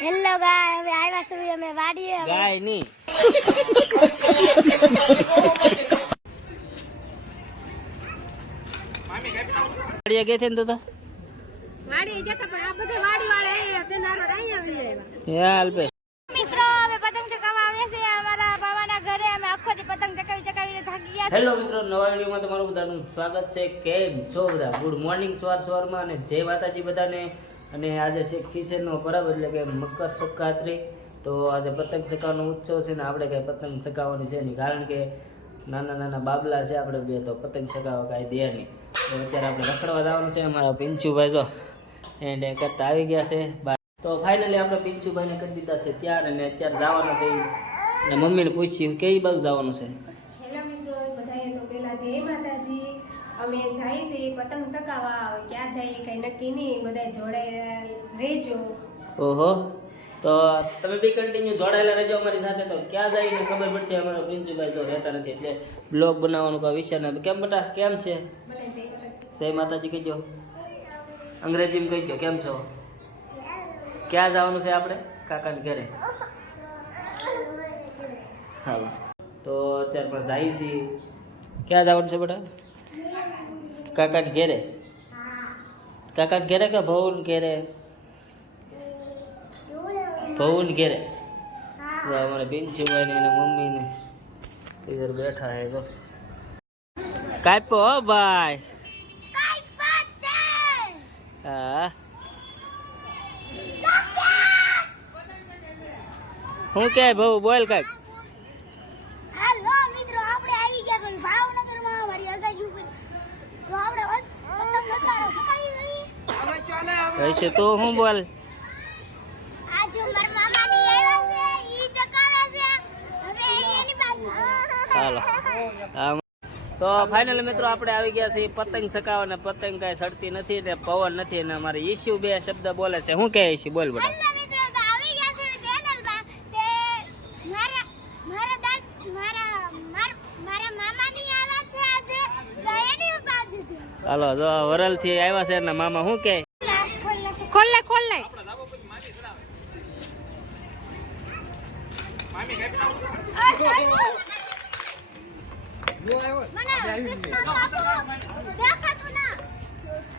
Hello ગાય હવે આવ્યા છીએ અમે વાડીએ ગાયની. વાડીએ ગઈ છે ને તું તો? વાડી જતા પણ આ બધા વાડી વાળા અહીંયા તેના અહીંયા આવી જાય હે અલ્પેશ મિત્રો અમે પતંગ ચગાવવા આવ્યા છીએ. અમારા બાબાના ઘરે અમે આખો દી પતંગ ચકાવી ચગાવીને થાકી ગયા હેલો મિત્રો. નવા વિડીયોમાં તમારું બધાનું સ્વાગત છે. કેમ છો બધા? ગુડ મોર્નિંગ સવાર સવારમાં. અને જય માતાજી બધાને. અને આજે છે ખીસેનો પરબ એટલે કે મકર સંક્રાંતિ. તો આજે પતંગ ચકાવવાનો ઉત્સવ છે ને આપણે કાંઈ પતંગ ચગાવવાની છે નહીં. કારણ કે નાના નાના બાબલા છે આપણે બે, તો પતંગ ચગાવવા કાંઈ દે નહીં. તો અત્યારે આપણે રખડવા જવાનું છે અમારા પિંચુભાઈ તો એન્ડ એ કરતા આવી ગયા છે તો ફાઇનલી આપણે પિંચુભાઈને કરી દીધા છે ત્યાર અને અત્યારે જવાના છે અને મમ્મીને પૂછ્યું કઈ બાજુ જવાનું છે? હેલો મિત્રો, બધાએ તો પહેલા જે અમે જઈએ છીએ પતંગ ચકાવવા ક્યાં જઈએ કંઈ નક્કી નહીં બધા જોડે રહેજો. ઓહો તો તમે બી કન્ટિન્યુ જોડાયેલા રહેજો અમારી સાથે તો ક્યાં જઈને ખબર પડશે? અમારો પિંચુભાઈ તો રહેતા નથી એટલે બ્લોગ બનાવવાનું કોઈ વિષય નથી કેમ બેટા કેમ છે? જય માતાજી. કહેજો. અંગ્રેજીમાં કહેજો કેમ છો? ક્યાં જવાનું છે આપણે? કાકાને ઘરે. હાલો. તો અત્યારે પણ જાય છીએ ક્યાં જવાનું છે બેટા? કાકાને ઘેરે? કાકાટ ઘેરે કે ભવન ઘેરે? ભવન ઘેરે? અમારે પિંચુભાઈ ને મમ્મી ને ઇધર બેઠા હે તો કાપો ભાઈ. હા. હું ક્યાંય બહુ બોલ કાક હાલો મિત્રો આપણે આવી ગયા છીએ ભાવનગરમાં મારી અગાઈ ઉપર તો આપણે વલ- પતંગ ચગાવવા સકાઈ ગઈ હશે તો હું બોલ? છે છે. ચાલો તો ફાઇનલ મિત્રો આપણે આવી ગયા છીએ પતંગ ચકાવવા ને પતંગ કાંઈ સડતી નથી ને પવન નથી ને અમારે ઈશ્યુ બે શબ્દ બોલે છે. હું કે ઈશ્યુ બોલ બેટા હાલો જો વરલ છે છે છે વરલથી આવ્યા છે ને મામા શું કે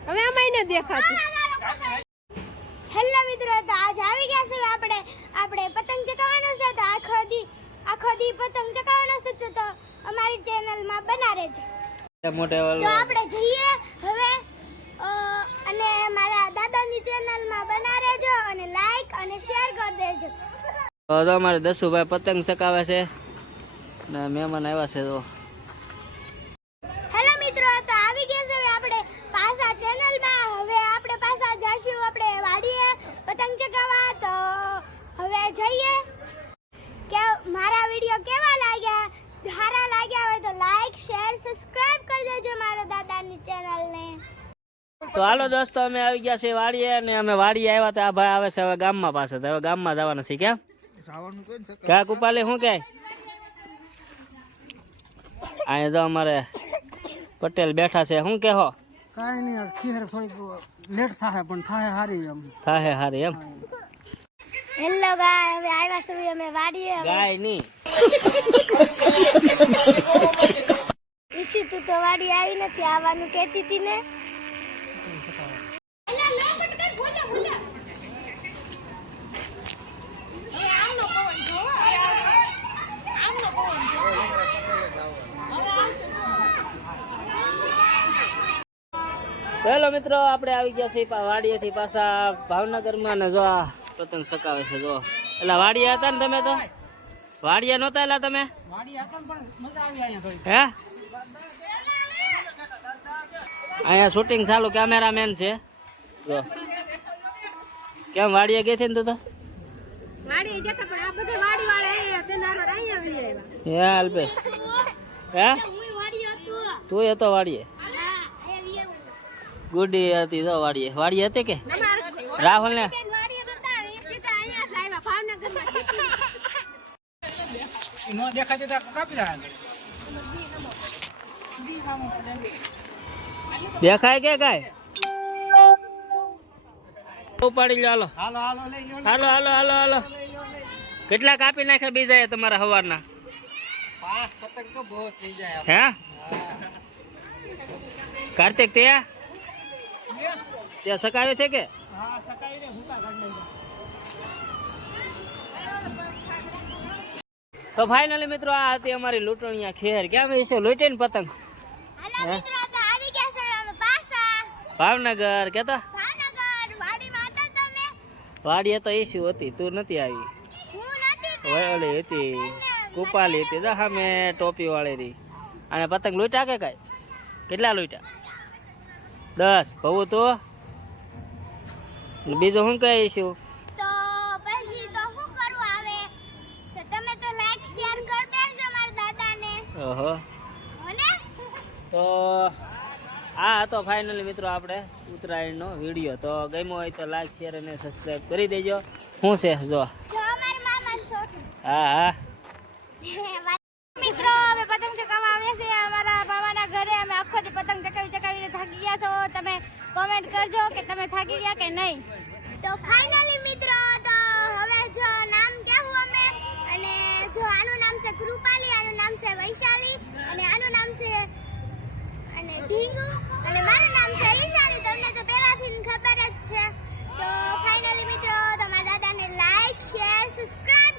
હવે આમાં ન દેખાતું. હેલો મિત્રો તો આજ આવી ગયા છે આપણે આપણે પતંગ ચકાવવાનો છે તો આખો દી આખો દી પતંગ ચકાવવાનો છે તો- તો અમારી ચેનલમાં બના રહેજો તો આપણે જઈએ હવે અને મારા દાદાની ચેનલમાં બના રહેજો અને લાઈક અને શેર કરી દેજો. તો અમારે દસુભાઈ પતંગ ચકાવે છે ને મહેમાન આવ્યા છે તો હેલો મિત્રો તો આવી ગયા છે હવે આપણે પાછા ચેનલમાં. હવે આપણે પાછા જઈશું આપણે વાડીએ પતંગ ચગાવવા. તો હવે જઈએ. કે મારા વીડિયો કેવા લાગ્યા? સારા લાગ્યા હોય તો લાઈક શેર સબસ્ક્રાઇબ કરી દેજો મારા દાદાની ચેનલને. તો હાલો દોસ્તો અમે આવી ગયા છે વાડીએ અને અમે વાડીએ આવ્યા તો આ ભાઈ આવે છે હવે ગામમાં પાસે તો હવે ગામમાં જવાના છે ક્યાં? ક્યાં કુપાલી શું કે અહીંયા જો અમારે પટેલ બેઠા છે. શું કહો? કાંઈ નહીં આજ ખીર થોડીક લેટ થાય પણ થાય હારી એમ. થાહે હારી એમ. હેલો ગાય હવે આવ્યા છીએ અમે વાડીએ ગાયની. ઈશી તું તો વાડી આવી નથી આવવાનું કહેતી હતી ને. હેલો મિત્રો આપણે આવી ગયા છીએ વાડિયાથી વાડીએથી પાછા ભાવનગરમાં ને જો આ પતંગ સકાવે છે જો. એટલે વાડિયા હતા ને તમે તો? વાડિયા નહોતા એલા તમે? હે? અહીંયા શૂટિંગ ચાલુ કેમેરામેન છે. જો. કેમ વાડીએ ગઈ હતી ને તું તો? હે અલ્પેશ. હે? હતું. તું એ તો વાડીએ? ગુડી હતી તો વાડીએ. વાડી હતી કે? રાહુલ ને દેખાય કે કાય ઉપાડી લો હાલો. હાલો હાલો હાલો હાલો કેટલા કાપી નાખ્યા બીજા તમારા હવારના? કાર્તિક ત્યાં ત્યાં સકાવે છે કે? તો ફાઇનલી મિત્રો આ હતી અમારી લૂંટણીયા ખેર. ક્યાં છે? લૂંટે ને પતંગ. હાલો મિત્રો તો આવી ગયા છે અમે પાછા. ભાવનગર કેતા? વાડી હતા તમે? વાડીએ તો એસી હતી તું નથી આવી. વયલી ઓલી હતી કુપાલી હતી. દા મેં ટોપી વાળી રહી અને પતંગ લૂંટ્યા કે કાંઈ? કેટલા લૂંટ્યા? દસ. ભવું તો? બીજું શું કહીશું ઓહો. તો આ હતો ફાઇનલી મિત્રો આપણે ઉત્તરાયણનો વીડિયો. તો ગમ્યો હોય તો લાઈક શેર અને સબસ્ક્રાઈબ કરી દેજો. શું છે જો? હા હા. પતંગ ચકાવી ચકાવીને થાકી ગયા છો, તમે કોમેન્ટ કરજો કે તમે થાકી ગયા કે નહીં. તો ફાઇનલી મિત્રો, તો હવે જો નામ ક્યાં હું અમે? અને જો આનું નામ છે કૃપાલી, આનું નામ છે વૈશાલી, અને આનું નામ છે અને ઢીંગુ, અને મારું નામ છે ઈશાલી. તમને તો પહેલાથી ખબર જ છે. તો ફાઇનલી મિત્રો, તમારા દાદાને લાઈક શેર સબસ્ક્રાઇબ